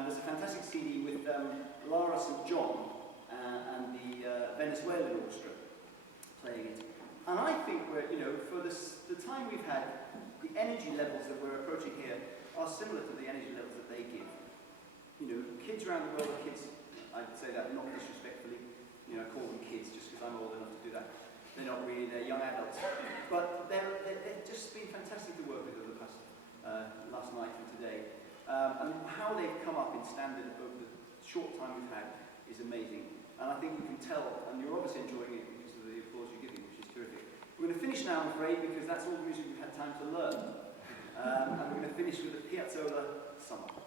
There's a fantastic CD with Lara St. John and the Venezuelan Orchestra playing it. And I think we're, for the time we've had, the energy levels that we're approaching here are similar to the energy levels that they give. Kids around the world are kids. I'd say that not disrespectfully. I call them kids just because I'm old enough to do that. They're not really, they're young adults. But they've just been fantastic to work with over the past, last night and today. And how they've come up in standard over the short time we've had is amazing. And I think you can tell, and you're obviously enjoying it because of the applause you're giving, which is terrific. We're going to finish now, I'm afraid, because that's all the music we've had time to learn. And we're going to finish with the Piazzolla Summer.